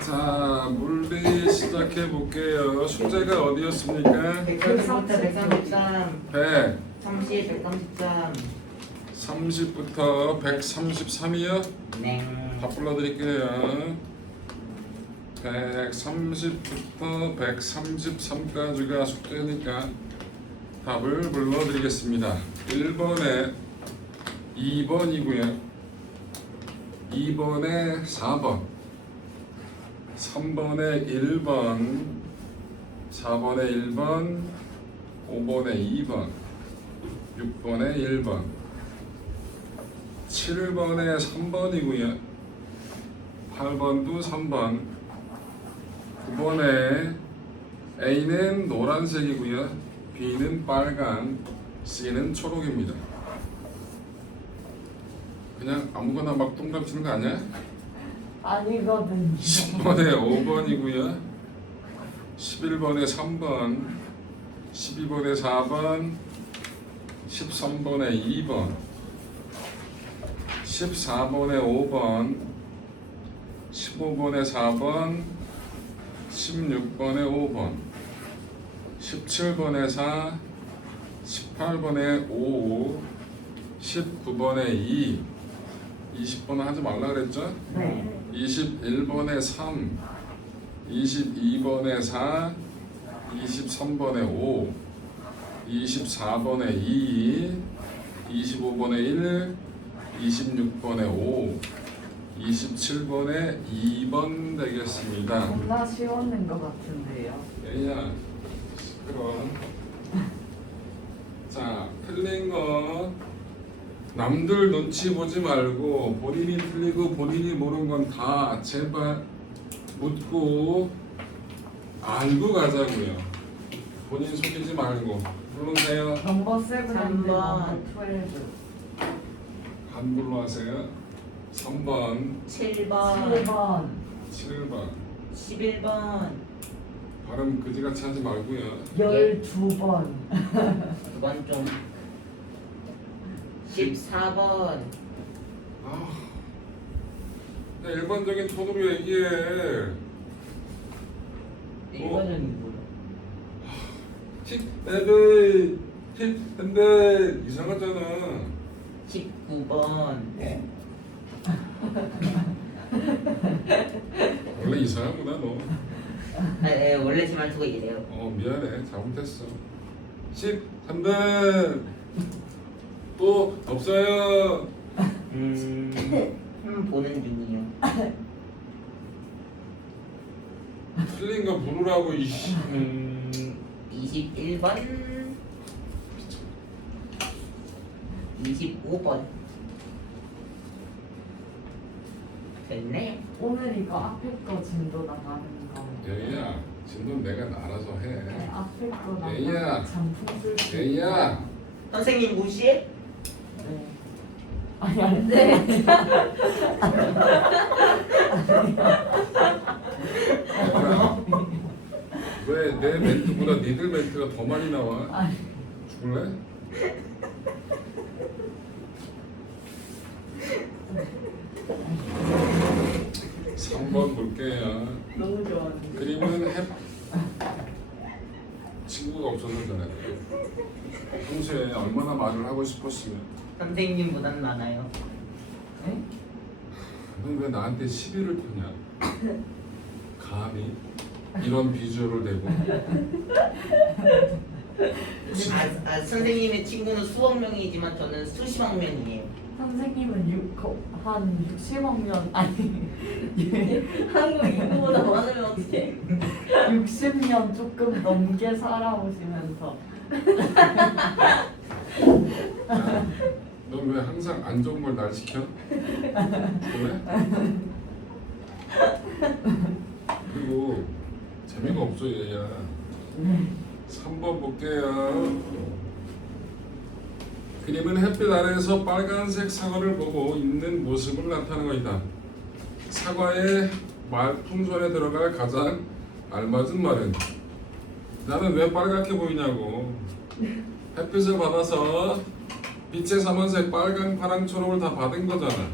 자, 물리 시작해 볼게요. 숙제가 어디였습니까? 130부터 133 100, 30, 133 30부터 133이요? 네. 다 불러드릴게요. 130부터 133까지가 숙제니까 답을 불러드리겠습니다. 1번에 2번이고요. 2번에 4번, 3번에 1번, 4번에 1번, 5번에 2번, 6번에 1번, 7번에 3번이고요. 8번도 3번, 9번에 A는 노란색이고요. B는 빨강, C는 초록입니다. 그냥 아무거나 막 동그라미 치는 거 아니야? 아니거든. 10번에 5번이고요. 11번에 3번, 12번에 4번, 13번에 2번, 14번에 5번, 15번에 4번, 16번에 5번, 17번에 4, 18번에 5, 19번에 2, 20번은 하지 말라 그랬죠? 네. 21번에 3, 22번에 4, 23번에 5, 24번에 2, 25번에 1, 26번에 5, 27번에 2번 되겠습니다. 겁나 쉬웠는 것 같은데요. 얘야, 그럼 자, 틀린 거 남들 눈치 보지 말고 본인이 틀리고 본인이 모르는 건 다 제발 묻고 알고 가자고요. 본인 속이지 말고. 부르세요. 넘버 7 삼 번. 12. 한글로 하세요. 3번, 7번 7번. 7번. 11번 발음 그지같이 하지 말고요. 12번. 2번 좀 14번 아, 그냥 일반적인 톤으로 얘기해. 1번은 뭐야? 힙, 근데 이상하잖아. 19번 원래 이상하구나 너. 원래 제 말투가 이래요. 미안해, 잘못했어. 13번 또 없어요. 보는 중이요. 틀린 거 부르라고 이씨. 21번 25번 됐네. 오늘 이거 앞에 거 진도 나가는 거. 얘야, 진도는 내가 알아서 해. 네, 앞에 거 얘야. 나가는 장풍 쓸 얘야. 선생님 무시해? 네. 아니 안 돼. 왜 내 멘트보다 니들 멘트가 더 많이 나와? 아니. 죽을래? 삼 번 볼게요. 너무 좋아하는데. 그림은 친구가 없어서 그래. 평소에 얼마나 말을 하고 싶었으면. 선생님보단 많아요. 네? 넌 왜 나한테 시비를 터냐? 감히 이런 비주얼을 대고. 선생님의 친구는 수억 명이지만 저는 수십억 명이에요. 선생님은 한 60억 년 아니 한국 인구보다 많으면 어떡해? 60년 조금 넘게 살아오시면서 넌 왜 항상 안 좋은 걸 날 시켜? 그래? 그리고 재미가 없어 얘야. 3번 볼게요. 그림은 햇빛 아래에서 빨간색 사과를 보고 있는 모습을 나타내는 것이다. 사과의 말풍선에 들어갈 가장 알맞은 말은 나는 왜 빨갛게 보이냐고. 햇빛을 받아서 빛의 삼원색 빨강, 파랑, 초록을 다 받은 거잖아.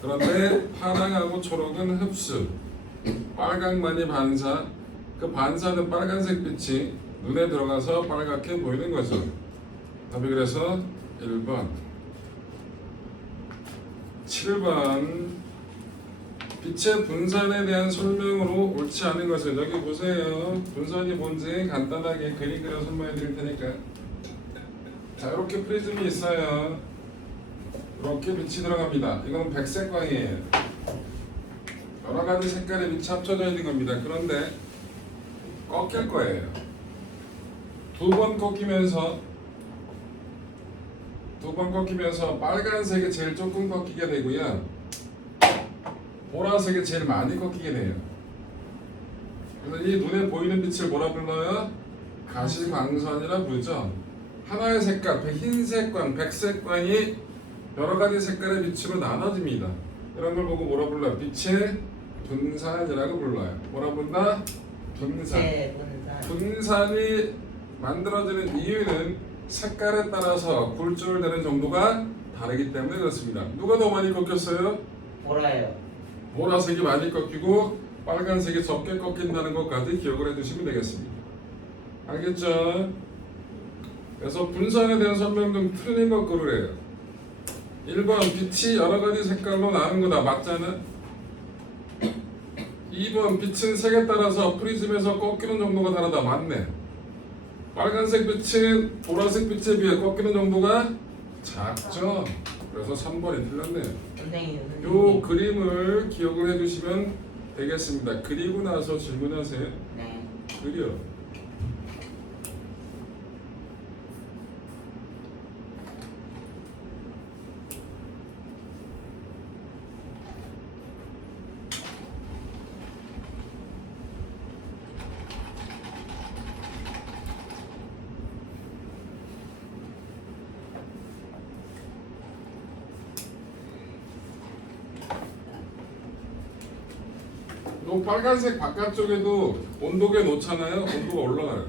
그런데 파랑하고 초록은 흡수, 빨강만이 반사. 그 반사는 빨간색 빛이 눈에 들어가서 빨갛게 보이는 거죠. 답이 그래서 1번. 7번. 빛의 분산에 대한 설명으로 옳지 않은 것은 여기 보세요. 분산이 뭔지 간단하게 그림 그려 설명해 드릴 테니까. 자, 이렇게 프리즘이 있어요. 이렇게 빛이 들어갑니다. 이건 백색광이에요. 여러 가지 색깔의 빛이 합쳐져 있는 겁니다. 그런데 꺾일 거예요. 두 번 꺾이면서 빨간색이 제일 조금 꺾이게 되고요. 보라색이 제일 많이 꺾이게 돼요. 그래서 이 눈에 보이는 빛을 뭐라 불러요? 가시광선이라 부르죠. 하나의 색깔, 흰색광, 백색광이 여러 가지 색깔의 빛으로 나눠집니다. 이런 걸 보고 뭐라 불러요? 빛의 분산이라고 불러요. 뭐라 부른다? 분산. 네, 분산. 분산이 만들어지는 이유는 색깔에 따라서 굴절되는 정도가 다르기 때문에 그렇습니다. 누가 더 많이 꺾였어요? 보라요. 보라색이 많이 꺾이고 빨간색이 적게 꺾인다는 것까지 기억을 해두시면 되겠습니다. 알겠죠? 그래서 분산에 대한 설명 좀 틀린 것 고르래요. 1번 빛이 여러 가지 색깔로 나는 거다. 맞잖아? 2번 빛은 색에 따라서 프리즘에서 꺾이는 정도가 다르다. 맞네. 빨간색 빛은 보라색 빛에 비해 꺾이는 정도가 작죠. 그래서 3번이 틀렸네요. 선생님. 요 그림을 기억을 해두시면 되겠습니다. 그리고 나서 질문하세요. 네. 그려. 요 빨간색 바깥쪽에도 온도계 놓잖아요. 온도가 올라가요.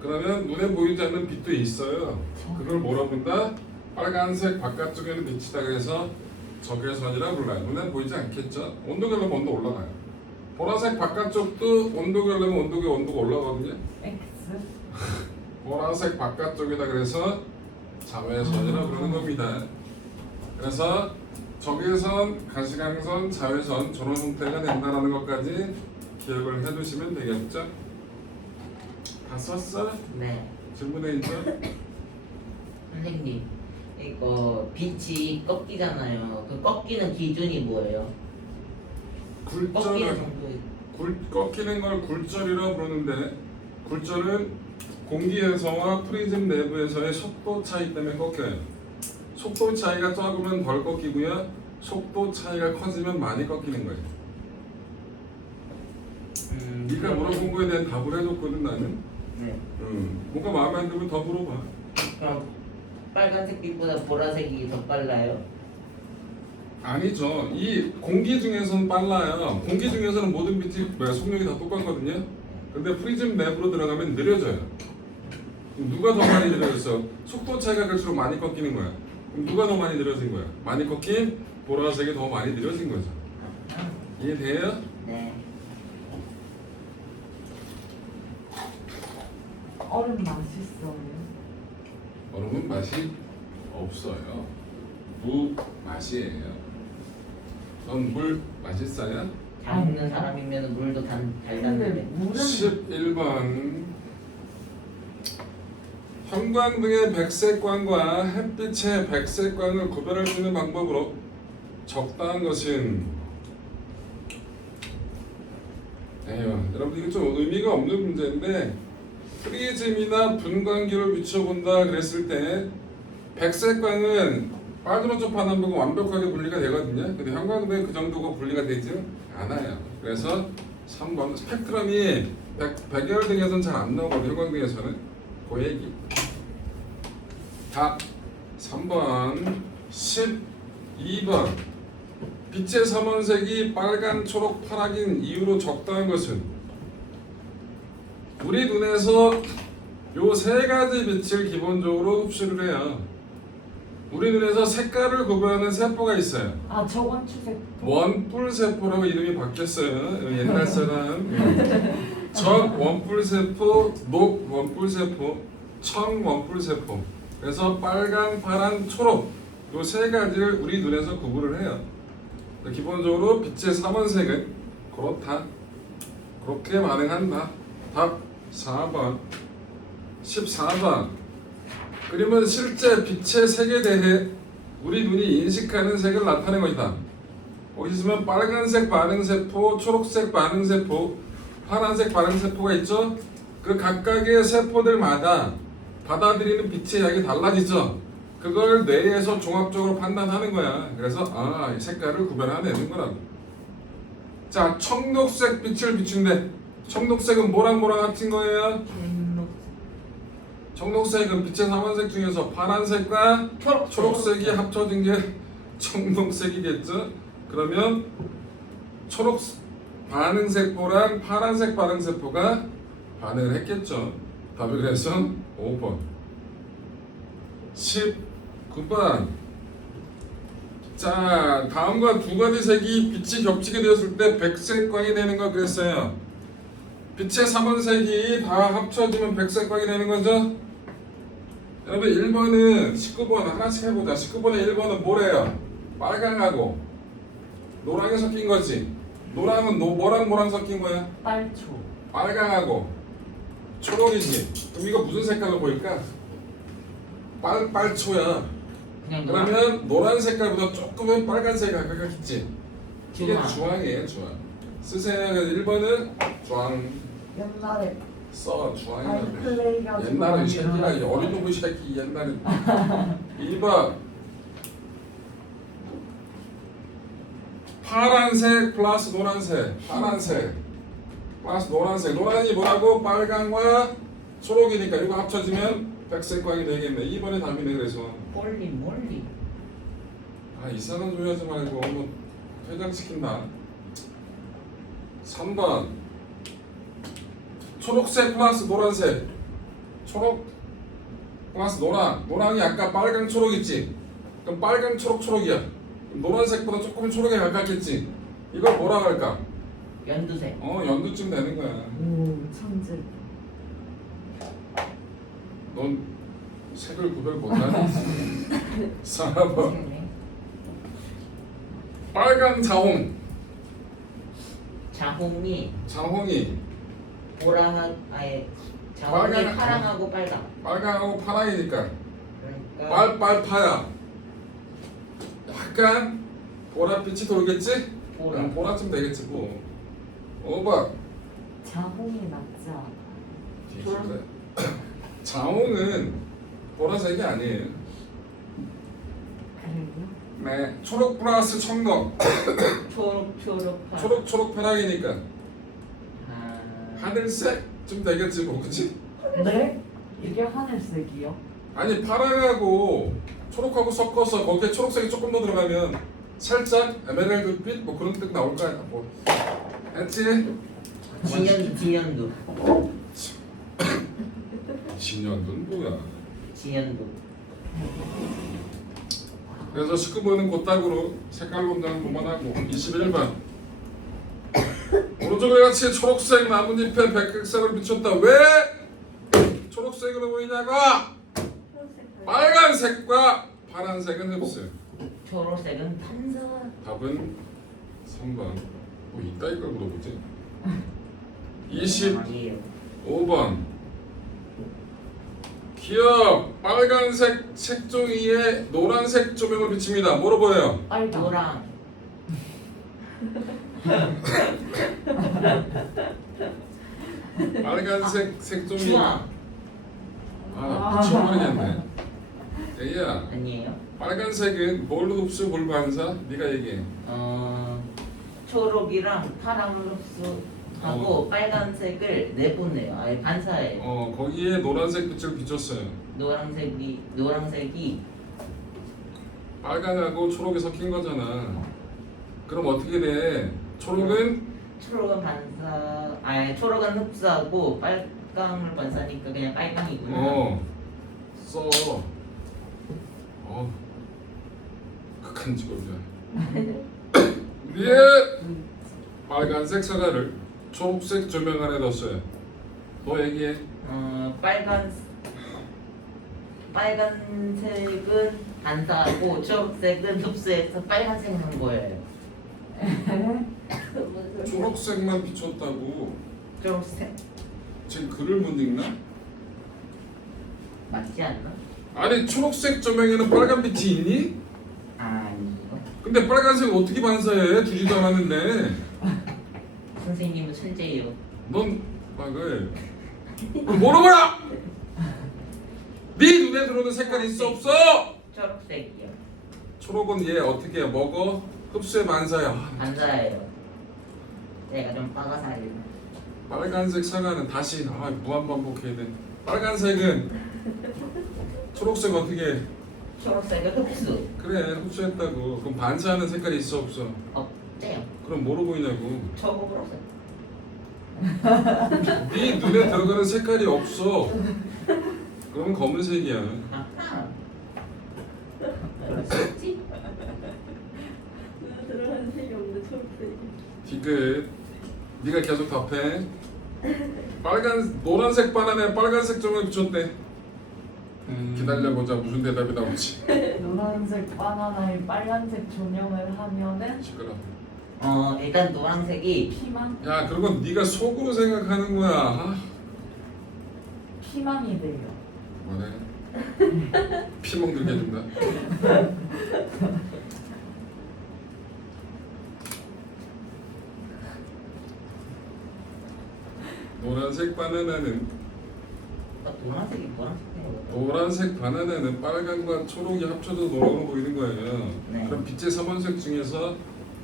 그러면 눈에 보이지 않는 빛도 있어요. 그걸 뭐라 부른다? 빨간색 바깥쪽에는 빛이다. 그래서 적외선이라 불러요. 눈에 보이지 않겠죠? 온도계 올라가면 온도 올라가요. 보라색 바깥쪽도 온도계 올라가면 온도가 올라가거든요. X. 보라색 바깥쪽이다. 그래서 자외선이라 부르는 겁니다. 그래서 적외선, 가시광선, 자외선 저런 형태가 된다는 것까지 기억을 해두시면 되겠죠? 다 썼어? 네. 질문에 있죠? 선생님, 이거 빛이 꺾이잖아요. 그 꺾이는 기준이 뭐예요? 꺾이는 굴절은 정도. 꺾이는 걸 굴절이라고 부르는데 굴절은 공기에서와 프리즘 내부에서의 속도 차이 때문에 꺾여요. 속도 차이가 적으면 덜 꺾이고요. 속도 차이가 커지면 많이 꺾이는 거예요. 네가 물어본 거에 대한 답을 해줬거든 나는. 네. 뭔가 마음에 안 들면 더 물어봐. 그럼 빨간색 빛보다 보라색이 더 빨라요? 아니죠. 이 공기 중에서는 빨라요. 공기 중에서는 모든 빛이 속력이 다 똑같거든요. 근데 프리즘 내부로 들어가면 느려져요. 누가 더 많이 느려졌어? 속도 차이가 갈수록 많이 꺾이는 거야. 그럼 누가 더 많이 느려진 거야? 많이 꺾인 보라색이 더 많이 느려진 거죠. 이해돼요? 네. 얼음 맛있어요. 얼음은 맛이 없어요. 무 맛이에요. 넌 물 맛있어요? 잘 먹는 사람이면 물도 근데 달달한데. 물은 11번 형광등의 백색광과 햇빛의 백색광을 구별할 수 있는 방법으로 적당한 것은 여러분 이거 좀 의미가 없는 문제인데 프리즘이나 분광기를 비춰본다 그랬을 때 백색광은 빨주노초 반환부가 완벽하게 분리가 되거든요. 근데 형광등은 그 정도가 분리가 되지 않아요. 그래서 3번 스펙트럼이 백열등에서는 잘 안 나오거든요. 형광등에서는 그 얘기. 답 3번 12번 빛의 삼원색이 빨간, 초록, 파랗긴 이유로 적당한 것은 우리 눈에서 요 세 가지 빛을 기본적으로 흡수를 해요. 우리 눈에서 색깔을 구별하는 세포가 있어요. 아 저건 추색. 원뿔세포라고 이름이 바뀌었어요. 옛날 사람. 적 원뿔세포, 녹 원뿔세포, 청 원뿔세포. 그래서 빨강, 파란, 초록 요 세 가지를 우리 눈에서 구분을 해요. 기본적으로 빛의 3원색은 그렇다. 그렇게 반응한다. 답 4번. 14번. 그러면 실제 빛의 색에 대해 우리 눈이 인식하는 색을 나타내는 것이다. 거기 있으면 빨간색 반응세포, 초록색 반응세포, 파란색 반응세포가 있죠. 그 각각의 세포들마다 받아들이는 빛의 양이 달라지죠. 그걸 뇌에서 종합적으로 판단하는 거야. 그래서 이 색깔을 구별해내는 거라고. 자, 청록색 빛을 비춘대. 청록색은 뭐랑 뭐랑 합친 거예요? 청록색은 빛의 3원색 중에서 파란색과 초록색이 합쳐진 게 청록색이겠죠. 그러면 초록 반응세포랑 파란색 반응세포가 반응을 했겠죠. 답이 그래서 5번. 19번. 자, 다음과 두 가지 색이 빛이 겹치게 되었을 때 백색광이 되는 거 그랬어요. 빛의 3원색이 다 합쳐지면 백색광이 되는 거죠. 여러분 1번은 19번 하나씩 해보자. 19번에 1번은 뭐래요? 빨강하고 노랑이 섞인 거지. 노랑은 뭐랑 뭐랑 섞인 거야? 빨초. 빨강하고 초록이지. 그럼 이거 무슨 색깔로 보일까? 빨초야. 그냥 그러면 노란 색깔보다 조금은 빨간색이 가깝겠지. 이게 주황. 주황이에요, 주황. 쓰세요. 그래서 1번은 주황 옛날에 써, 주황이라고. 아이클레이 가지고 옛날에 이 새끼야, 이 만들어놨어요. 어린 놈의 새끼 옛날에. 2번 파란색 플러스 노란색. 파란색 플러스 노란색. 노란이 뭐라고? 빨강과 초록이니까 이거 합쳐지면 백색광이 되겠네. 2번에 답이네. 그래서 멀리 이상한 소리 하지 말고 뭐 퇴장시킨다. 3번 초록색 플러스 노란색. 초록 플러스 노랑. 노랑이 아까 빨강 초록 있지. 그럼 빨강 초록 초록이야. 그럼 노란색보다 조금 초록에 가깝겠지. 이걸 뭐라 할까? 연두색. 연두쯤 되는 거야. 오 천재. 넌 색을 구별 못하니? 4번 빨강 자홍. 자홍이 보라하고 자홍이 빨강. 파랑하고 빨강. 빨강하고 파랑이니까 그러니까 빨파야. 약간 보랏빛이 돌겠지? 보라. 보라쯤 되겠지 뭐. 5번 자홍이 낫지 않아? 뒤질래? 자홍은 보라색이 아니에요. 그래요? 네, 초록 플러스 청록. 초록 파랑이니까 아, 하늘색쯤 되겠지 뭐, 그치? 네? 이게 하늘색이요? 아니 파랑하고 초록하고 섞어서 거기에 초록색이 조금 더 들어가면 살짝 에메랄드빛 뭐 그런 뜻 나올 거야. 뭐 했지? 진연두. 진연두는 뭐야? 진연두. 그래서 19번은 곧다구로 색깔 검정은 그만하고 21번 오른쪽에 같이 초록색 나뭇잎에 백색을 비췄다. 왜 초록색으로 보이냐고? 빨간색과 파란색은 흡수. 초록색은 반사. 답은 3번. 뭐 이따위 걸 물어보지? 25번 기억 빨간색 색종이에 노란색 조명을 비칩니다. 뭐로 보여요? 빨강. 노랑. 빨간색 색종이. 주황. 미쳐버리겠네. 애야, 아니에요? 빨간색은 뭘로 흡수 뭘 반사? 네가 얘기해. 초록이랑 파랑을 흡수하고 빨간색을 내보내요. 아예 반사해요. 거기에 노란색 빛을 비췄어요. 노란색이 빨강하고 초록이 섞인 거잖아. 그럼 어떻게 돼? 초록은 초록은 흡수하고 빨강을 반사니까 그냥 빨강이구나. 써. 극한 직업이야. 위에 빨간색 사과를 초록색 조명 안에 넣었어요. 너 얘기해. 빨간색은 반사하고 초록색은 흡수해서 빨간색 한 거예요. 초록색만 비췄다고. 초록색 지금 글을 못 읽나? 맞지 않나? 아니 초록색 조명에는 빨간 빛이 있니? 아니요. 근데 빨간색 어떻게 반사해? 두지도 않았는데. 선생님은 천재예요. 넌 막을 물어봐라. 네 눈에 들어오는 색깔 있어 없어? 초록색이요. 초록은 얘 어떻게 해? 먹어? 흡수의 반사야. 반사예요. 내가 좀 빠가사리. 빨간색 사과는 다시 무한 반복해야 돼. 빨간색은 초록색 어떻게 해? 초록색은 흡수. 그래 흡수했다고. 그럼 반사하는 색깔이 있어 없어? 없대요. 그럼 뭐로 보이냐고. 초록색. 네 눈에 들어가는 색깔이 없어. 그럼 검은색이야. 아하. 그럴 수 있지? 들어가는 색이 없는데 초록색이. 디귿. 네가 계속 답해. 노란색 바나나에 빨간색 점을 붙였대. 기다려보자 무슨 대답이 나올지. 노란색 바나나에 빨간색 조명을 하면은 시끄러. 일단 노란색이 피망? 야 그건 네가 속으로 생각하는 거야. 피망이 돼요. 뭐래? 피멍 들게 해준다. 노란색 바나나는 노란색이 노란색이에요. 노란색 바나나는 빨간과 초록이 합쳐져 노랑으로 보이는 거예요. 네. 그럼 빛의 3원색 중에서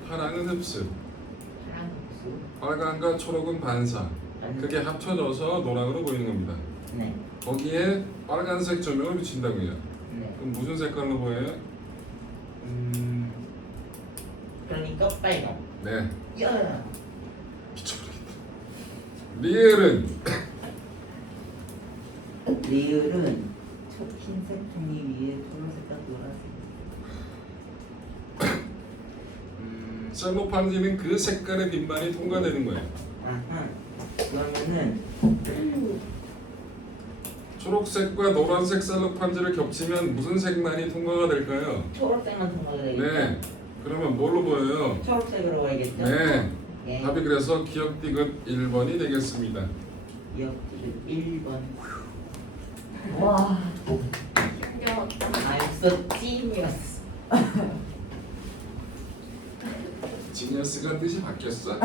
파랑은 흡수, 파란 흡수. 빨간과 초록은 반사. 그게 합쳐져서 노랑으로 보이는 겁니다. 네. 거기에 빨간색 조명을 비친다고요. 네. 그럼 무슨 색깔로 보여요? 그러니까 빨간. 네, 야. 비춰버리겠다. 리을은 리을은 흰색 종이 위에 초록색과 노란색. 셀로판지는 그 색깔의 빛만이 통과되는 거예요. 아하. 그러면은 초록색과 노란색 셀로판지를 겹치면 무슨 색만이 통과가 될까요? 초록색만 통과가 되겠죠? 네. 그러면 뭘로 보여요? 초록색으로 봐야겠죠? 네. 예. 답이 그래서 기억 디귿 1번이 되겠습니다. 기억 1번. 와, 알수 찐이었어. 지니어스가 뜻이 바뀌었어?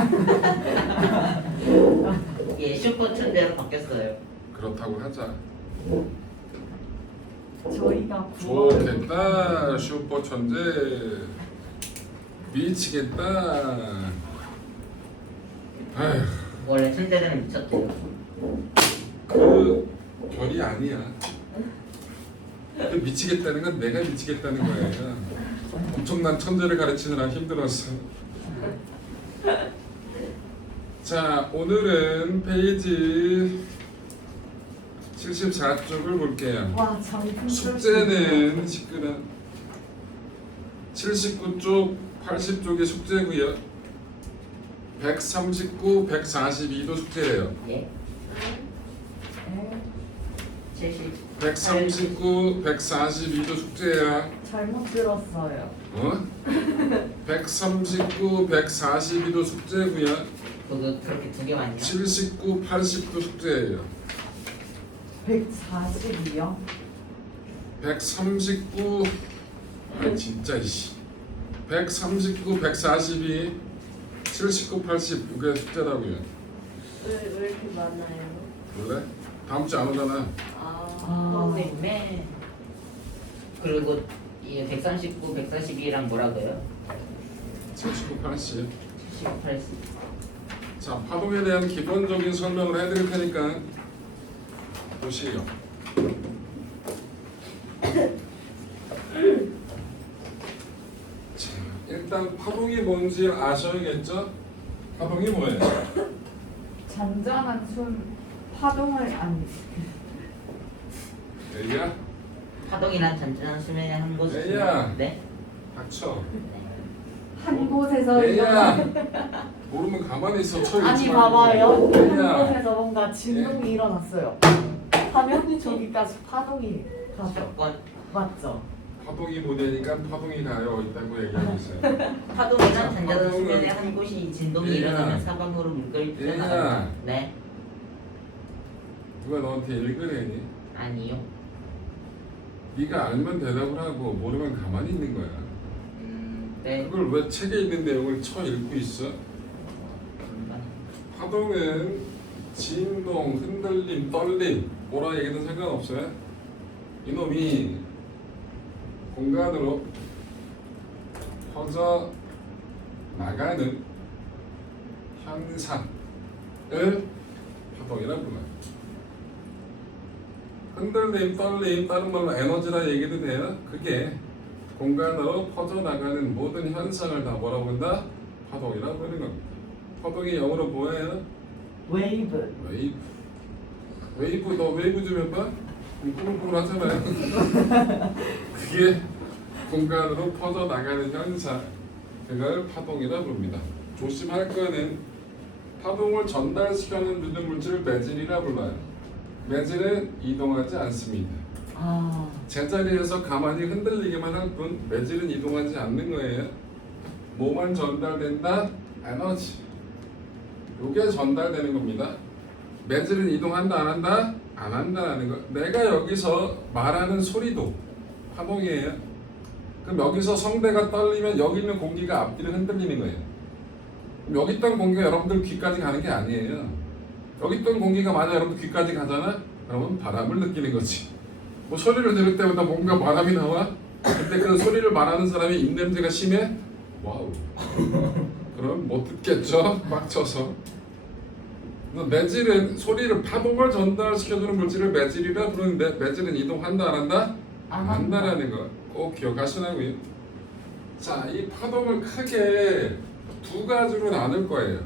예, 슈퍼 천재로 바뀌었어요. 그렇다고 하자. 저희가 9월 좋겠다. 슈퍼 천재. 미치겠다. 아휴, 원래 천재들은 미쳤대요. 그 별이 아니야. 그 미치겠다는 건 내가 미치겠다는 거예요. 엄청난 천재를 가르치느라 힘들었어. 자, 오늘은 페이지 74쪽을 볼게요. 와, 장풍 숙제는 시끄러. 79쪽, 80쪽이 숙제고요. 139, 142도 숙제예요. 예. 70. 139, 142도 숙제야. 잘못 들었어요. 어? 139, 142도 숙제고요. 그거 그렇게 두 개만요? 79, 80도 숙제예요. 140이요? 139, 진짜 이씨. 139, 142, 79, 80 이게 숙제라고요. 왜 이렇게 많아요? 원래 다음 주 안 오잖아. 선생님. 그리고 이 139, 142랑 뭐라고요? 79, 80. 70, 80. 자, 파동에 대한 기본적인 설명을 해드릴 테니까 보시죠. 자, 일단 파동이 뭔지 아셔야겠죠? 파동이 뭐예요? 잔잔한 숨, 파동을 안 에이야? 파동이란 잔잔한 수면의 한 곳을. 에이야. 네. 닥쳐. 한 곳에서 얘야. 모르면 가만히 있어. 쳐 아니 읽지 말고. 봐봐요. 한 얘야. 곳에서 뭔가 진동이 일어났어요. 하면 저기까지 파동이 가죠. 무조건 맞죠? 파동이 못 되니까 파동이 가요. 있다고 얘기하고 있어요. 파동이나 자, 잔잔한 파동은- 수면에 한 곳이 진동이 얘야. 일어나면 사방으로 물결이 얘야. 풀려나간다. 네. 누가 너한테 읽으래니? 아니요. 네가 알면 대답을 하고 모르면 가만히 있는 거야. 네. 그걸 왜 책에 있는 내용을 쳐 읽고 있어? 파동은 진동, 흔들림, 떨림 뭐라 얘기든 상관없어요. 이놈이 공간으로 퍼져 나가는 현상을 파동이라 불러요. 흔들림, 떨림, 다른 말로 에너지라 얘기도 돼요. 그게 공간으로 퍼져나가는 모든 현상을 다 뭐라고 한다? 파동이라고 부르는 겁니다. 파동이 영어로 뭐예요? 웨이브. 웨이브. 웨이브, 너 웨이브 좀 해봐? 꾸물꾸물 하잖아요. 그게 공간으로 퍼져나가는 현상, 그걸 파동이라 부릅니다. 조심할 거는 파동을 전달시키는 누든 물질을 매질이라 불러요. 매질은 이동하지 않습니다. 아, 제자리에서 가만히 흔들리기만 할 뿐 매질은 이동하지 않는 거예요. 뭐만 전달된다? 에너지. 요게 전달되는 겁니다. 매질은 이동한다 안 한다? 안 한다라는 거. 내가 여기서 말하는 소리도 파동이에요. 그럼 여기서 성대가 떨리면 여기 있는 공기가 앞뒤로 흔들리는 거예요. 그럼 여기 있던 공기가 여러분들 귀까지 가는 게 아니에요. 여기 있던 공기가 만약 여러분 귀까지 가잖아? 그러면 바람을 느끼는 거지. 뭐 소리를 들을 때마다 뭔가 바람이 나와? 근데 그 소리를 말하는 사람이 입냄새가 심해? 와우. 그럼 못 듣겠죠? 빡쳐서. 매질은 소리를 파동을 전달시켜주는 물질을 매질이라 부르는데 매질은 이동한다 안 한다? 안 한다라는 거 꼭 기억하시라고요. 자, 이 파동을 크게 두 가지로 나눌 거예요.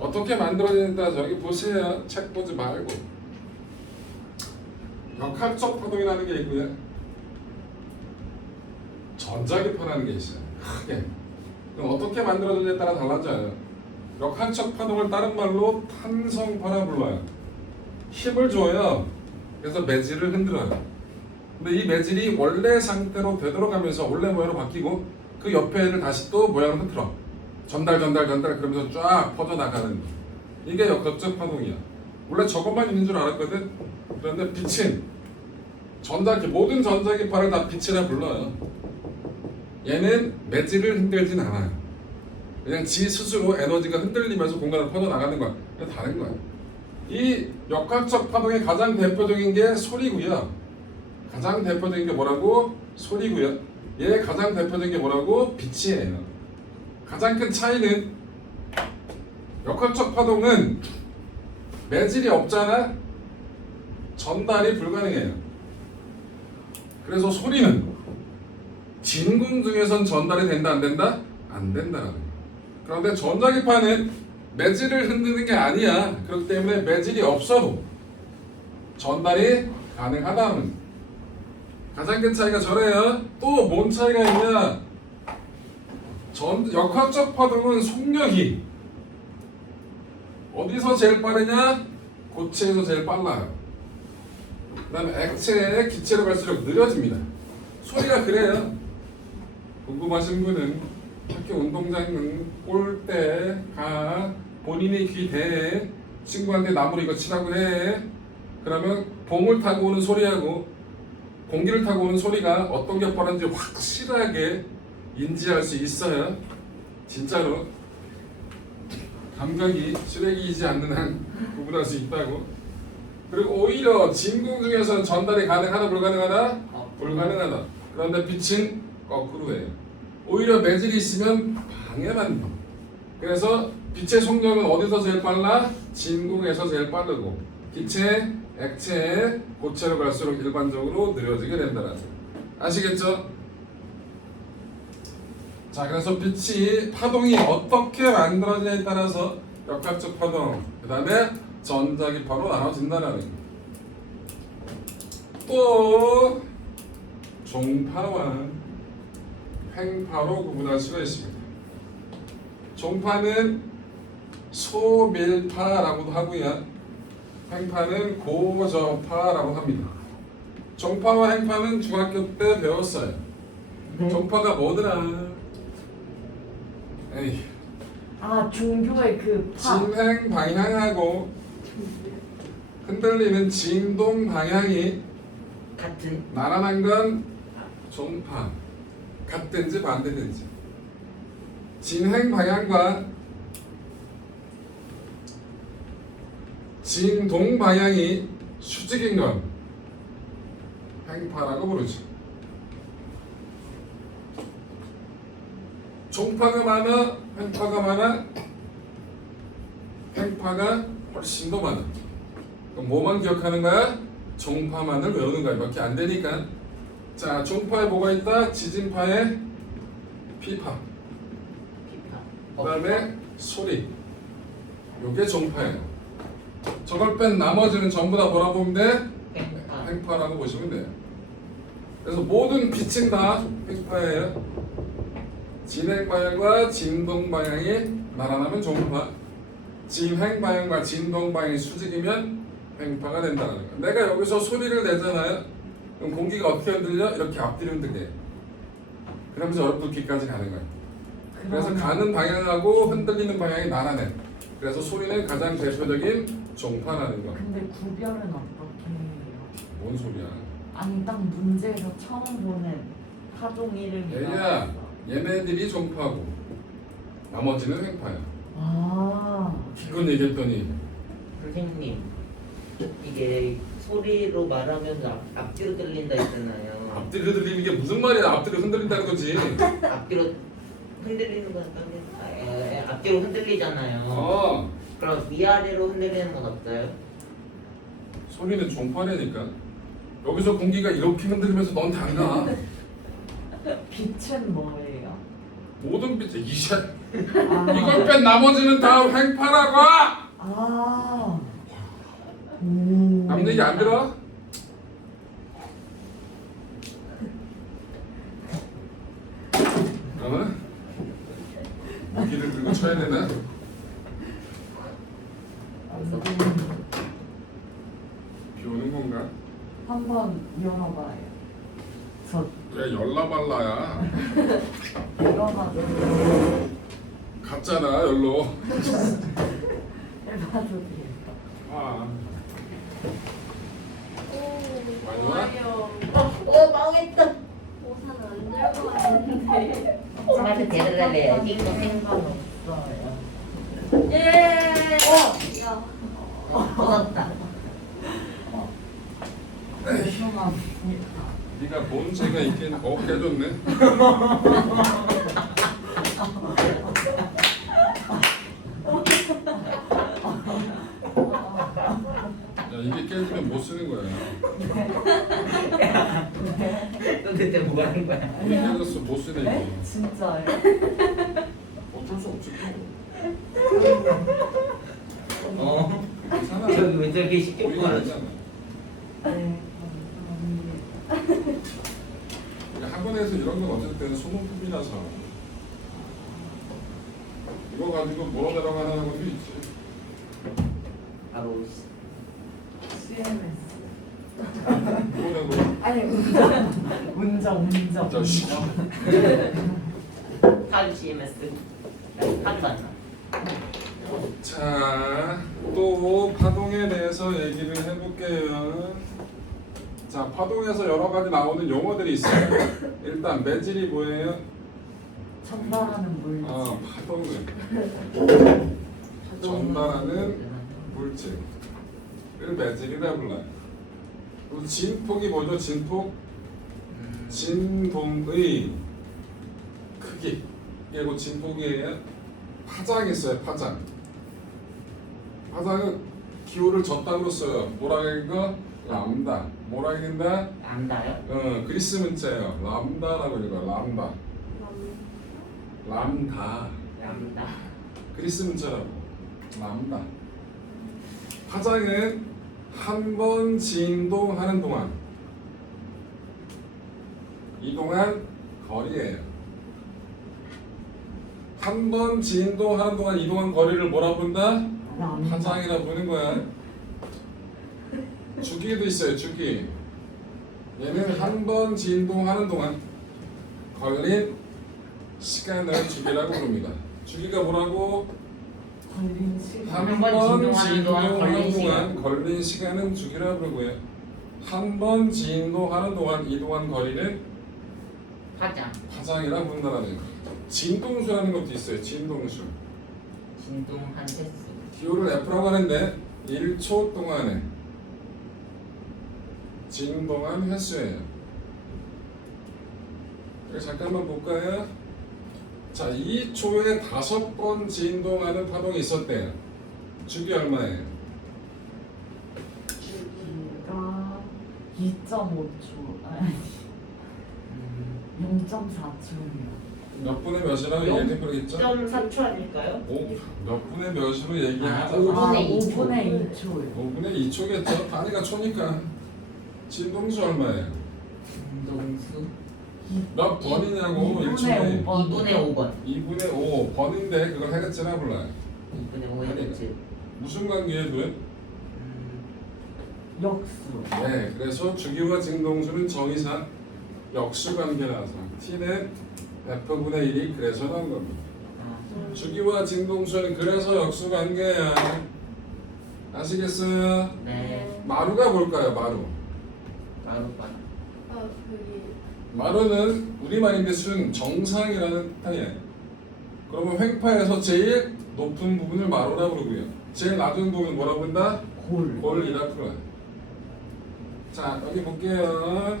어떻게 만들어지는지 저기 보세요. 책 보지 말고. 역학적 파동이라는 게 있고요. 전자기파라는 게 있어요. 크게. 그럼 어떻게 만들어지느냐에 따라 달라져요. 역학적 파동을 다른 말로 탄성파라 불러요. 힘을 줘요. 그래서 매질을 흔들어요. 근데 이 매질이 원래 상태로 되돌아가면서 원래 모양으로 바뀌고 그 옆에를 다시 또 모양을 흐트러. 전달 그러면서 쫙 퍼져나가는 거. 이게 역학적 파동이야. 원래 저것만 있는 줄 알았거든. 그런데 빛은 모든 전자기파를 다 빛이라 불러요. 얘는 매질을 흔들진 않아요. 그냥 지 스스로 에너지가 흔들리면서 공간을 퍼져나가는 거야. 다른 거야. 이 역학적 파동의 가장 대표적인 게 소리고요. 가장 대표적인 게 뭐라고? 소리고요. 얘 가장 대표적인 게 뭐라고? 빛이에요. 가장 큰 차이는 역학적 파동은 매질이 없잖아. 전달이 불가능해요. 그래서 소리는 진공 중에선 전달이 된다 안 된다? 안 된다라는 거예요. 그런데 전자기파는 매질을 흔드는 게 아니야. 그렇기 때문에 매질이 없어도 전달이 가능하다는 가장 큰 차이가 저래요. 또 뭔 차이가 있냐? 역학적 파동은 속력이 어디서 제일 빠르냐? 고체에서 제일 빨라요. 그 다음에 액체에 기체로 갈수록 느려집니다. 소리가 그래요. 궁금하신 분은 학교 운동장 꼴대 가 본인의 귀 대에 친구한테 나무로 이거 치라고 해. 그러면 봉을 타고 오는 소리하고 공기를 타고 오는 소리가 어떤 게 빠른지 확실하게 인지할 수 있어요. 진짜로 감각이 쓰레기이지 않는 한 구분할 수 있다고. 그리고 오히려 진공 중에서는 전달이 가능하다 불가능하다? 불가능하다. 그런데 빛은 거꾸로예요. 오히려 매질이 있으면 방해만 돼. 그래서 빛의 속력은 어디서 제일 빨라? 진공에서 제일 빠르고 기체, 액체, 고체로 갈수록 일반적으로 느려지게 된다는 거예요. 아시겠죠? 자, 그래서 빛이 파동이 어떻게 만들어지냐에 따라서 역학적 파동, 그 다음에 전자기파로 나눠진다는 거예요. 또 종파와 횡파로 구분할 수가 있습니다. 종파는 소밀파라고도 하고요. 횡파는 고저파라고 합니다. 종파와 횡파는 중학교 때 배웠어요. 네. 종파가 뭐더라? 에이, 아 종교의 그 파. 진행 방향하고 흔들리는 진동 방향이 같은 나란한 건 종파. 같든지 반대든지. 진행 방향과 진동 방향이 수직인 건 횡파라고 부르죠. 종파가 많아, 횡파가 많아. 횡파가 훨씬 더 많아. 그럼 뭐만 기억하는 거야? 종파만을 외우는 거야. 몇 개 안 되니까. 자, 종파에 뭐가 있다? 지진파에 피파. 피파. 그다음에 소리. 요게 종파예요. 저걸 뺀 나머지는 전부 다 뭐라 보면 돼? 횡파. 횡파라고 보시면 돼요. 그래서 모든 빛은 다 횡파예요. 진행 방향과 진동 방향이 나란하면 종파. 진행 방향과 진동 방향이 수직이면 횡파가 된다는 거예요. 내가 여기서 소리를 내잖아요. 그럼 공기가 어떻게 흔들려? 이렇게 앞뒤로 흔들려. 그러면서 여러분들 귀까지 가는 거예요. 그래서 그러면- 가는 방향하고 흔들리는 방향이 나란해. 그래서 소리는 가장 대표적인 종파라는 거. 근데 구별은 어떻게 해요? 뭔 소리야? 아니 딱 문제에서 처음 보는 파동 이름이 얘야, 나왔어. 얘네들이 종파고 나머지는 횡파야. 아 기껏 얘기했더니 선생님, 이게 소리로 말하면 앞뒤로 들린다 했잖아요. 앞뒤로 들리는 게 무슨 말이야? 앞뒤로 흔들린다는 거지. 앞뒤로 흔들리는 건 앞뒤로 흔들리잖아요. 어, 그럼 위아래로 흔들리는 건 없어요? 소리는 종파라니까. 여기서 공기가 이렇게 흔들리면서 넌 달라. 빛은 뭐예요? 모든 빛에 이샷. 아, 이걸 뺀 나머지는 다 횡파라고. 아. 오. 남 얘기 안 들어? 어? 무기를 들고 쳐야 되나? 비 오는 건가? 한번 열어봐요. 저 야, 열라발라야. 열어봐도 갔잖아, 열로. 해봐도 돼요. 아, 오, 많이 와? 좋아요. 망했다. 우산 안 들고 왔는데. 엄마한테 대달래야지. 상관없어요. 예. 야. 얻었다. 죄송합니다. 네가 뭔 죄가 있긴 깨졌네. 야, 이게 깨지면 못 쓰는 거야. 너 대체 뭐 하는 거야? 이게 깨졌어, 못 쓰네 이거. 네? 진짜요? 어쩔 수 없지. 어? 괜찮아. 저기 왜 저렇게 쉽게 우리가 말하지? 알잖아. 네, 감사합니다. 우리 학원에서 이런 건 어쨌든 소모품이라서 이거 가지고 몰아내라고 하는 학원도 있지. 바로 CMS. 몰아내고 아니 운정. 자, 씨. 카드 CMS. 카드 맞나? 자, 또 파동에 대해서 얘기를 해볼게요. 자, 파동에서 여러 가지 나오는 용어들이 있어요. 일단 매질이 뭐예요? 전달하는 물질. 파동을 전달하는 물질을 매질이라 불러요. 그리고 진폭이 뭐죠? 진폭? 진동의 크기. 이게 뭐 진폭이에요? 파장이 있어요. 파장. 파장은 기호를 저땅으로 써요. 뭐라 읽어? 람다. 뭐라 읽는다? 안다요? 그리스 문자예요. 람다라고 읽어요. 람다. 람다. 람다. 그리스 문자라고. 람다. 파장은 한 번 진동하는 동안 이동한 거리예요. 한 번 진동하는 동안 이동한 거리를 뭐라 부른다? 람. 파장이라 부르는 거야. 주기도 있어요. 주기. 얘는 한 번 진동하는 동안 걸린 시간을 주기라고 부릅니다. 주기가 뭐라고? 걸린 시간. 한 한 번 번 진동하는 동안 걸린 시간. 걸린 시간은 주기라고 부르고요. 한 번 진동하는 동안 이동한 거리는 파장. 파장이라 부른다는 거예요. 진동수라는 것도 있어요. 진동수. 진동한 횟수. 기호를 F라고 하는데 1초 동안에 진동한 횟수예요. 잠깐만 볼까요? 자, 2초에 5번 진동하는 파동이 있었대요. 주기 얼마예요? 주기가 2.5초. 아니, 0.4초예요. 몇 분의 몇이라고 영- 얘기해 보겠죠? 0.4초 아닐까요? 몇 분의 몇으로 얘기하자. 아, 5분의 2초. 5분의 2초예요. 5분의 2초겠죠? 단위가 초니까. 진동수 얼마예요? 진동수 몇 번이냐고 2분의 1초에 5번. 2분의 5번. 2분의 5 번인데 그걸 해겠지나 몰라요. 2분의 5의 횟수. 무슨 관계에 둬요? 역수. 네, 그래서 주기와 진동수는 정의상 역수 관계라서 T는 F분의 1이 그래서 나온 겁니다. 아, 주기와 진동수는 그래서 역수 관계야. 아시겠어요? 네. 마루가 뭘까요? 마루. 마루반. 아, 그게 마루는 우리말인데 순 정상이라는 뜻이에요. 그러면 횡파에서 제일 높은 부분을 마루라 부르고요. 제일 낮은 부분을 뭐라 부른다? 골. 골이라 불러요. 자, 여기 볼게요.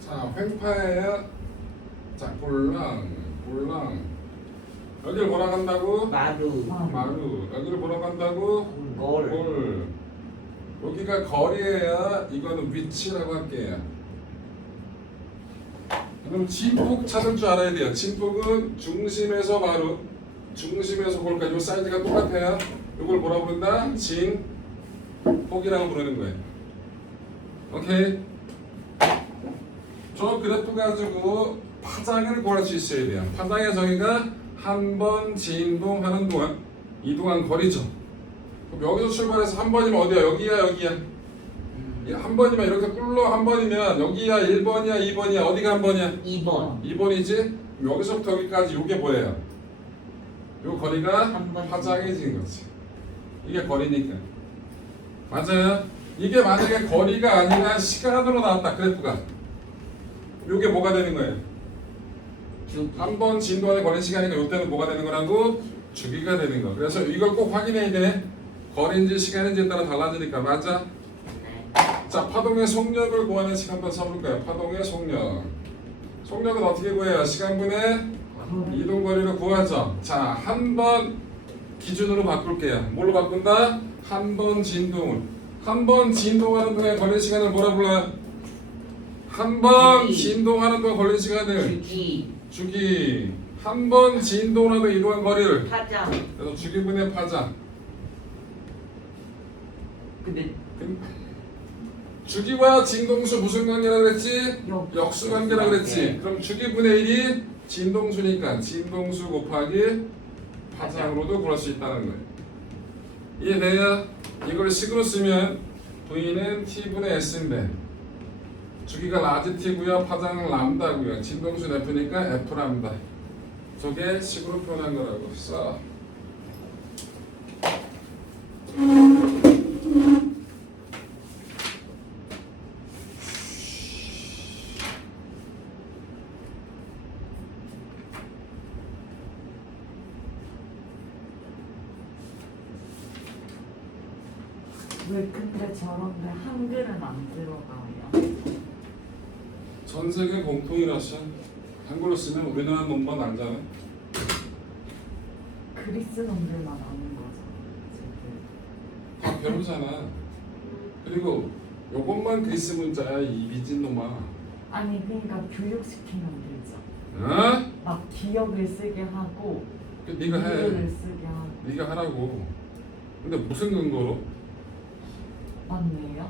자, 횡파예요. 자, 볼랑. 여기를 뭐라 한다고? 마루. 마루. 여기를 뭐라고 한다고? 골. 골. 여기가 거리예요. 이거는 위치라고 할게요. 그럼 진폭 찾을 줄 알아야 돼요. 진폭은 중심에서 마루, 중심에서 골까지 이 사이즈가 똑같아요. 이걸 뭐라고 부른다? 진폭이라고 부르는 거예요. 오케이? 저 그래프 가지고 파장을 구할 수 있어야 돼요. 파장의 정의가 한 번 진동하는 동안 이동한 거리죠. 그럼 여기서 출발해서 한 번이면 어디야? 여기야, 여기야. 한 번이면 이렇게 꿀러 한 번이면 여기야 1번이야 2번이야 어디가 한 번이야? 2번. 2번이지? 여기서부터 여기까지 이게 뭐예요? 요 거리가 한 번. 파장해진 거지. 이게 거리니까. 맞아요? 이게 만약에 거리가 아니라 시간으로 나왔다 그래프가. 요게 뭐가 되는 거예요? 주기. 한 번 진동안에 걸린 시간이니까 요때는 뭐가 되는 거라고? 주기가 되는 거. 그래서 이걸 꼭 확인해야 돼. 거리인지 시간인지에 따라 달라지니까. 맞아? 네. 자, 파동의 속력을 구하는 식 한번 써볼까요? 파동의 속력. 속력은 어떻게 구해요? 시간분의 이동거리를 구하죠. 자, 한 번 기준으로 바꿀게요. 뭘로 바꾼다? 한 번 진동을. 한 번 진동하는 동안 걸린 시간을 뭐라 불러요? 한 번 주기. 진동하는 동안 걸린 시간을 주기. 주기. 한 번 진동하는 동안 이동한 거리를. 파장. 그래서 주기분의 파장. 근데 주기와 진동수 무슨 관계라 그랬지? 역수. 역수 관계라 그랬지. 네. 그럼 주기분의 1이 진동수니까 진동수 곱하기 파장으로도 구할 수 있다는 거예요. 이해돼요? 이걸 식으로 쓰면 V는 T분의 S인데 주기가 라지 T고요. 파장은 람다고요. 진동수는 F니까 F 람다. 저게 식으로 표현한 거라고 써. 왜 근데 저런데 한글은 안 들어가요? 전 세계 공통이라서 한글로 쓰면 우리나라 놈만 알잖아. 그리스 놈들만 아는 거죠. 지금. 다 배우잖아. 그리고 요것만 그리스 문자야 이 미친놈아. 아니 그러니까 교육시키면 되죠. 어? 막 기억을 쓰게 하고 네가 해. 이유를 쓰게 하고. 네가 하라고. 근데 무슨 근거로? 맞네요.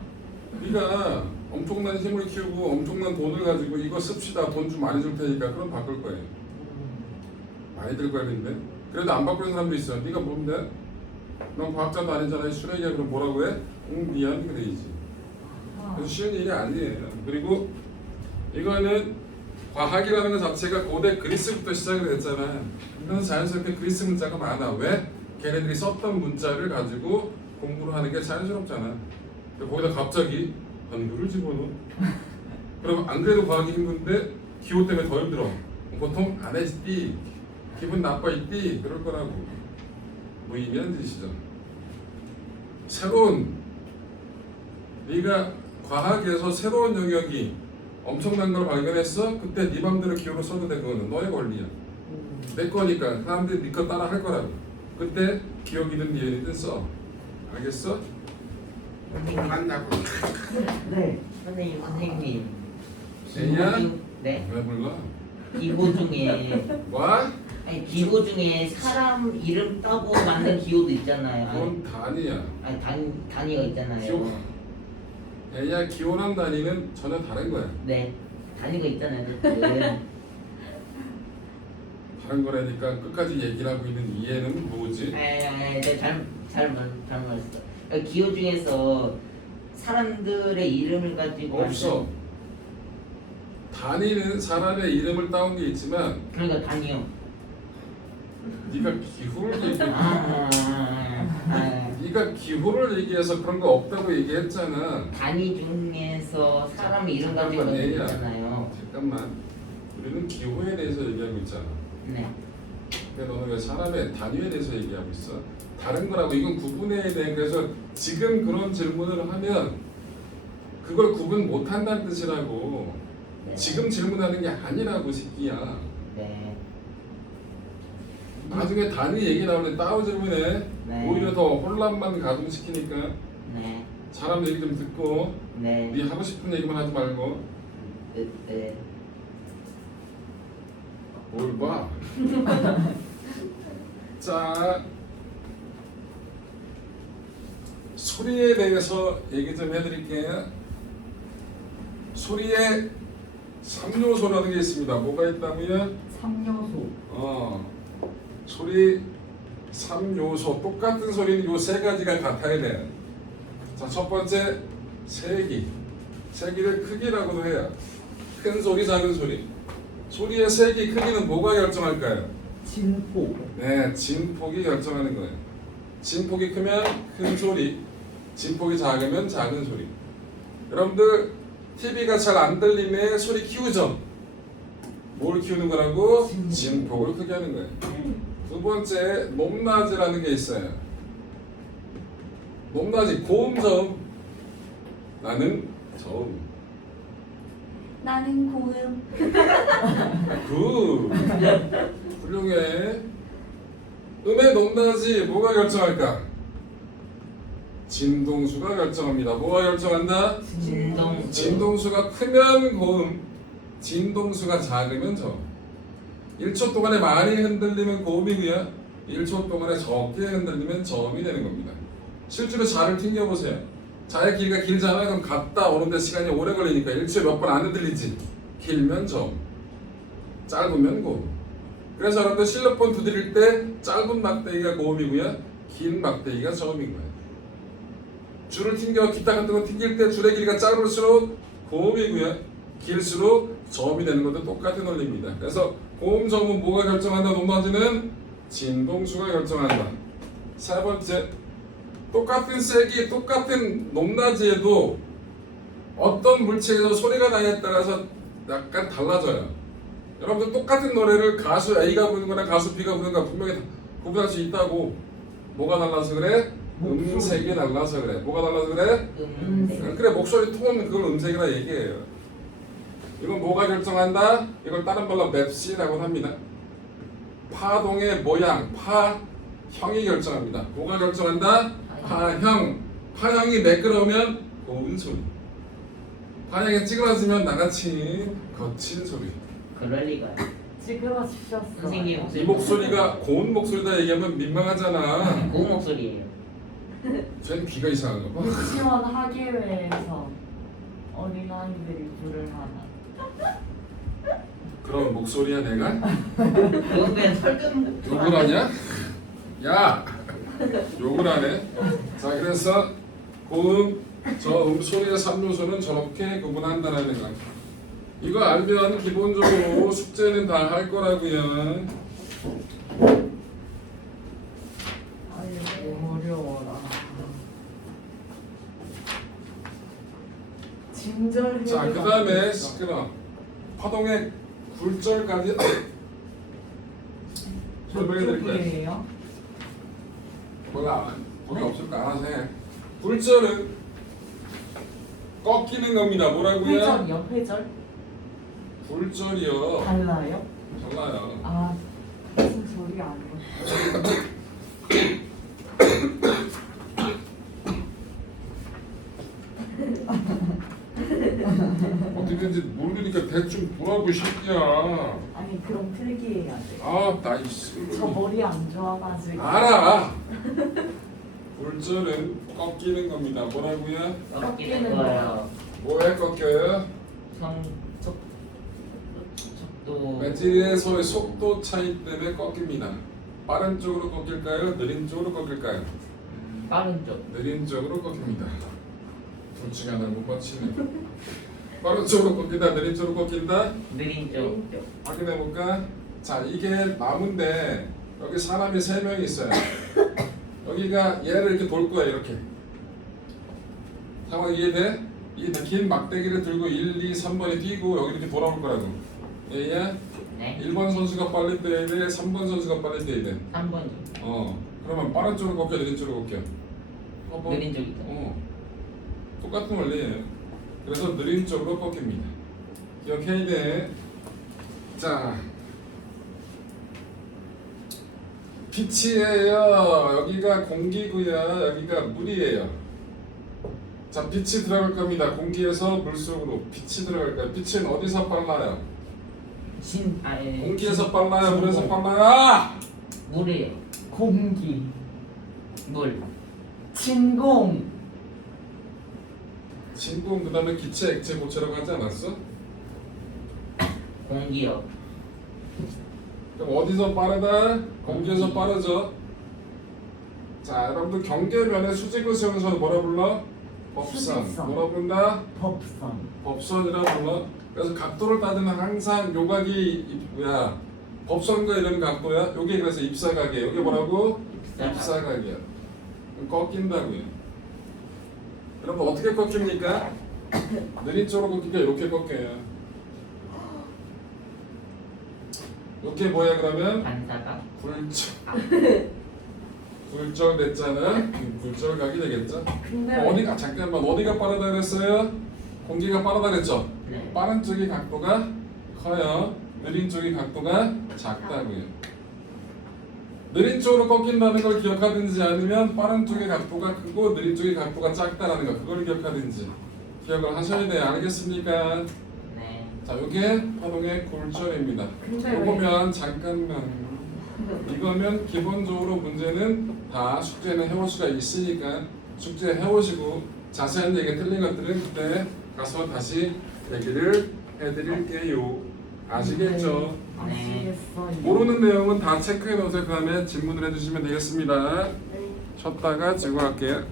네가 엄청난 힘을 키우고 엄청난 돈을 가지고 이거 씁시다 돈 좀 많이 줄 테니까 그럼 바꿀 거예요. 많이 들 거야 근데. 그래도 안 바꾸는 사람도 있어. 네가 뭔데? 넌 과학자도 아니잖아. 쓰레기야. 그럼 뭐라고 해? 응 미안 그래야지. 그래서 쉬운 일이 아니에요. 그리고 이거는 과학이라는 것 자체가 고대 그리스부터 시작이 됐잖아. 그래서 자연스럽게 그리스 문자가 많아. 왜? 걔네들이 썼던 문자를 가지고 공부를 하는 게 자연스럽잖아. 거기다 갑자기 한글을 집어넣어. 그럼 안 그래도 과학이 힘든데 기호 때문에 더 힘들어. 보통 안 했디, 기분 나빠 있디 그럴 거라고. 무의미한 짓이죠. 새로운 네가 과학에서 새로운 영역이 엄청난 걸 발견했어? 그때 네 맘대로 기호를 써도 돼. 그거는 너의 권리야. 내 거니까 사람들이 네 거 따라 할 거라고. 그때 기억이든 니은이든 써. 알겠어? 선생님. 한다고. 네. 선생님. 애야? 네. 왜 불러? 기호 중에 뭐? 아니 기호 중에 사람 이름 따고 만든 기호도 있잖아요. 그건 단위야. 아니 단위가 있잖아요. 기호. 애야 기호랑 단위는 전혀 다른 거야. 네. 단위가 있잖아요. 네. 다른 거라니까 끝까지 얘기를 하고 있는 이해는 뭐지? 네, 잘못 말했어. 기호 중에서 사람들의 이름을 가지고 없어. 단위는 사람의 이름을 따온 게 있지만 그러니까 단위요. 네가 기호를 얘기해. 아. 네가 기호를 얘기해서 그런 거 없다고 얘기했잖아. 단위 중에서 사람 이름 가지고 잠깐만, 얘야. 있잖아요. 잠깐만. 우리는 기호에 대해서 얘기하고 있잖아. 네. 근데 너는 왜 사람의 단위에 대해서 얘기하고 있어? 다른 거라고. 이건 구분해야 돼. 그래서 지금 그런 질문을 하면 그걸 구분 못한다는 뜻이라고. 네. 지금 질문하는 게 아니라고 새끼야. 네. 나중에 단위 얘기 나오는데 따로 질문해. 네. 오히려 더 혼란만 가중시키니까 네. 사람 얘기 좀 듣고 네. 네 하고 싶은 얘기만 하지 말고. 네. 뭘 봐. 자, 소리에 대해서 얘기 좀 해드릴게요. 소리에 3요소라는 게 있습니다. 뭐가 있다고요? 3요소. 소리 3요소. 똑같은 소리는 요 세 가지가 같아야 돼요. 자, 첫 번째 세기. 세기를 크기라고도 해요. 큰 소리, 작은 소리. 소리의 세기 크기는 뭐가 결정할까요? 진폭. 네, 진폭이 결정하는 거예요. 진폭이 크면 큰 소리, 진폭이 작으면 작은 소리. 여러분들 TV가 잘 안 들리면 소리 키우죠? 뭘 키우는 거라고? 진폭을 크게 하는 거예요. 두 번째, 높낮이라는 게 있어요. 높낮이, 고음, 저음. 나는 저음. 나는 고음. 훌륭해. 음의 높낮이 뭐가 결정할까? 진동수가 결정합니다. 뭐가 결정한다? 진동수가 크면 고음, 진동수가 작으면 저음. 1초 동안에 많이 흔들리면 고음이고요. 1초 동안에 적게 흔들리면 저음이 되는 겁니다. 실제로 자를 튕겨보세요. 자의 길이가 길잖아요. 그럼 갔다 오는데 시간이 오래 걸리니까 1초에 몇 번 안 흔들리지. 길면 저음, 짧으면 고음. 그래서 여러분들 실로폰 두드릴 때 짧은 막대기가 고음이고요. 긴 막대기가 저음인 거예요. 줄을 튕겨 기타 같은 거 튕길 때 줄의 길이가 짧을수록 고음이고요. 길수록 저음이 되는 것도 똑같은 원리입니다. 그래서 고음, 저음은 뭐가 결정한다? 높낮이는 진동수가 결정한다. 세 번째, 똑같은 세기, 똑같은 높낮이에도 어떤 물체에서 소리가 나냐에 따라서 약간 달라져요. 여러분들 똑같은 노래를 가수 A가 부르는 거나 가수 B가 부르는 거 분명히 구분할 수 있다고. 뭐가 달라서 그래? 음색이 달라서 그래. 뭐가 달라서 그래? 그래, 목소리 톤, 그걸 음색이라 얘기해요. 이건 뭐가 결정한다? 이걸 다른 말로 맵시라고 합니다. 파동의 모양, 파형이 결정합니다. 뭐가 결정한다? 파형. 파형이 매끄러우면 고운 소리. 만약에 찌그러지면 나같이 거친 소리. 그럴 리가요. 찌그러지셨어. 선생님 이 목소리가 고운 목소리다 얘기하면 민망하잖아. 고운 목소리예요. 쟤는 귀가 이상한가 봐. 유치원 학예회에서 어린아이들이 부를 만한. 그런 목소리야 내가? 이건 그냥 설득. 욕을 하냐? 야! 욕을 하네. 자, 그래서 고음, 저음 소리의 3요소는 저렇게 구분한다는 거. 이거 알면 기본적으로 숙제는 다 할 거라고요. 아이고 어려워라. 진절. 자, 그 다음에 시끄러. 파동의 굴절까지 설명해 드릴 거예요. 쪽이에요? 뭐가 거기 없을까 알아서 해. 굴절은 꺾이는 겁니다. 뭐라고요? 회절이요? 회절? 굴절이요. 달라요? 달라요. 아 무슨 소리 아니에요? 어떻게든지 모르니까 대충 보라고 이 새끼야. 아니 그럼 필기해야 돼. 아 나이스. 저 머리 안 좋아가지고. 알아. 굴절은 꺾이는 겁니다. 뭐라고요? 꺾이는 거예요. 뭐에 꺾여요? 속도. 배지에서의 속도 차이 때문에 꺾입니다. 빠른 쪽으로 꺾일까요? 느린 쪽으로 꺾일까요? 빠른 쪽. 느린 쪽으로 꺾입니다. 둘 중에 하나를 못 맞히네. 빠른 쪽으로 꺾인다, 느린 쪽으로 꺾인다. 느린 쪽. 확인해 볼까? 자, 이게 나무인데 여기 사람이 3명이 있어요. 여기가 얘를 이렇게 돌 거야, 이렇게. 상황 이해돼? 이 긴 막대기를 들고 1, 2, 3번이 뛰고 여기 이렇게 돌아올 거라고. 얘야? 네. 1번 선수가 빨리 뛰어야 돼, 3번 선수가 빨리 뛰어야 돼. 3번이요. 그러면 빠른 쪽으로 꺾여, 느린 쪽으로 꺾여? 느린 쪽이죠. 똑같은 원리예요. 그래서 느린 쪽으로 꺾입니다. 기억해야 돼. 자, 빛이에요. 여기가 공기고요. 여기가 물이에요. 자, 빛이 들어갈 겁니다. 공기에서 물속으로 빛이 들어갈 거예요. 빛은 어디서 빨라요? 공기에서 빨라요? 물에서 빨라요? 물이에요. 공기. 물. 진공. 진공 그 다음에 기체, 액체, 고체라고 하지 않았어? 공기요. 그럼 어디서 빠르다? 공기에서 빠르죠. 자, 여러분들 경계면에 수직의수형선 뭐라 불러? 법선. 수직선. 뭐라 부른다? 법선. 법선이라 불러. 그래서 각도를 따지면 항상 요각이 뭐야? 법선과 이런 각도야. 요게 그래서 입사각이에요. 요게 뭐라고? 입사각이야. 꺾인다고요. 여러분 어떻게 꺾입니까? 느린 쪽으로 꺾이니까 이렇게 꺾여요. 이게 뭐야 그러면? 반사각. 굴절 됐잖아. 굴절각이 되겠죠. 근데 어디가 잠깐만 어디가 빠르다 그랬어요? 공기가 빠르다 그랬죠. 네. 빠른 쪽이 각도가 커요. 느린 쪽이 각도가 작다고요. 느린 쪽으로 꺾인다는 걸 기억하든지 아니면 빠른 쪽의 각도가 크고 느린 쪽의 각도가 작다라는 거 그걸 기억하든지 기억을 하셔야 돼요. 알겠습니까? 네. 자, 이게 파동의 굴절입니다. 근데 왜- 요거면 잠깐만 이거면 기본적으로 문제는 다 숙제는 해올 수가 있으니까 숙제 해오시고 자세한 얘기 틀린 것들은 그때 가서 다시 얘기를 해드릴게요. 아시겠죠? 아시겠어요? 모르는 내용은 다 체크해 놓으세요. 그 다음에 질문을 해주시면 되겠습니다. 네. 쉬었다가 지고 갈게요.